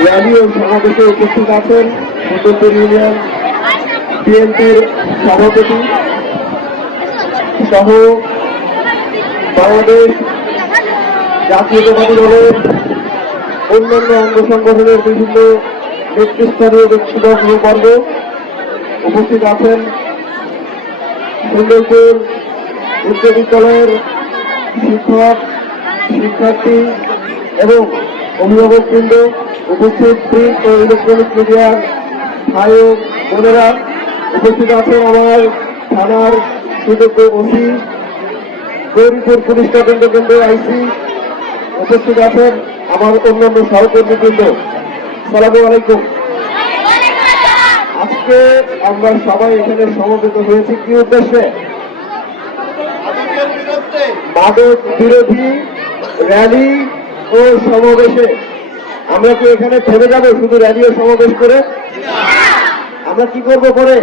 Rally ও সমাবেশে উপস্থিত আছেন ফতুল্পুর ইউনিয়ন বিএনপির সভাপতি সহ বাংলাদেশ জাতীয়তাবাদী দলের অন্যান্য অঙ্গ সংগঠনের বিভিন্ন নেতৃস্থানীয় ব্যক্তিবর্গ উপস্থিত আছেন। সুন্দরপুর উচ্চ বিদ্যালয়ের শিক্ষক, শিক্ষার্থী এবং অভিভাবকবৃন্দ, উপস্থিত প্রিন্ট ও ইলেকট্রনিক মিডিয়ার ভাই ও বোনেরা, উপস্থিত আছেন আমার থানার সুযোগ্য ওসি, গৌরীপুর পুলিশ তদন্ত কেন্দ্র আইসি, উপস্থিত আছেন আমার অন্যান্য সহকর্মীবৃন্দ। আসসালামু আলাইকুম। আজকে আমরা সবাই এখানে সমবেত হয়েছি কি উদ্দেশ্যে? মাদক বিরোধী র্যালি ও সমাবেশে। আমরা কি এখানে থেমে যাবো শুধু র্যালি ও সমাবেশ করে? আমরা কি করবো পরে?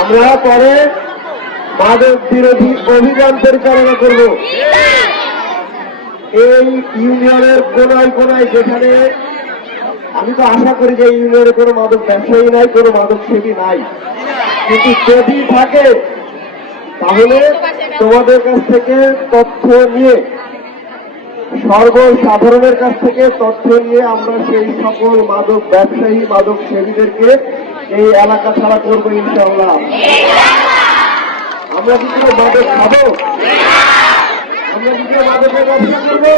আমরা পরে মাদক বিরোধী অভিযান পরিচালনা করব। এই ইউনিয়নের কোনায় কোনায়, যেখানে আমি তো আশা করি যে ইউনিয়নে কোনো মাদক ব্যবসায়ী নাই, কোনো মাদক সেবী নাই, কিন্তু যদি থাকে তাহলে তোমাদের কাছ থেকে তথ্য নিয়ে, সর্বসাধারণের কাছ থেকে তথ্য নিয়ে আমরা সেই সকল মাদক ব্যবসায়ী, মাদক সেবীদেরকে এই এলাকা ছাড়া করবো ইনশাআল্লাহ। আমরা কি কেউ মাদক খাবো? আমরা কি কেউ মাদকের ব্যবসা করবো?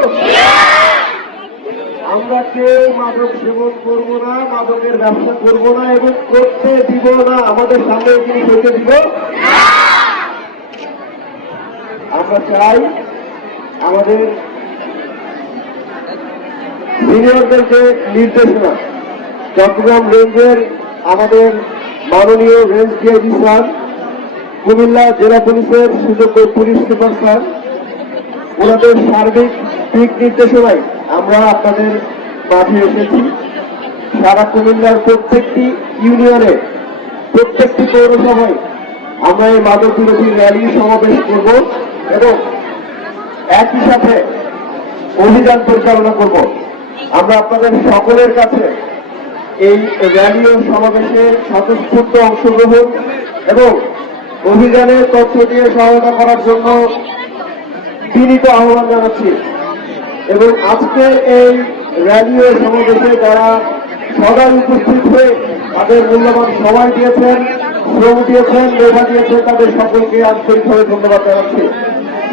আমরা কেউ মাদক সেবন করবো না, মাদকের ব্যবসা করবো না এবং করতে দিব না। আমাদের সামনে জিনিস হইতে দিব। আমরা চাই আমাদের সিনিয়রদের যে নির্দেশনা, চট্টগ্রাম রেঞ্জের আমাদের মাননীয় রেঞ্জ ডিআইজি স্যার, কুমিল্লা জেলা পুলিশের সুযোগ্য পুলিশ সুপার স্যার, ওনাদের সার্বিক দিক নির্দেশনায় আমরা আপনাদের মাঝে এসেছি। সারা কুমিল্লার প্রত্যেকটি ইউনিয়নে, প্রত্যেকটি পৌরসভায় আমরা এই মাদক বিরোধী র্যালি সমাবেশ করব এবং একই সাথে অভিযান পরিচালনা করব। আমরা আপনাদের সকলের কাছে এই র্যালি ও সমাবেশে স্বতঃস্ফূর্ত অংশগ্রহণ এবং অভিযানে তথ্য দিয়ে সহায়তা করার জন্য বিনীত আহ্বান জানাচ্ছি। এবং আজকের এই র্যালি ও সমাবেশে যারা সবাই উপস্থিত হয়ে তাদের মূল্যবান সময় দিয়েছেন, শ্রম দিয়েছেন, মেধা দিয়েছেন, তাদের সকলকে আন্তরিকভাবে ধন্যবাদ জানাচ্ছি।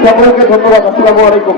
সকলকে ধন্যবাদ। আসসালামু আলাইকুম।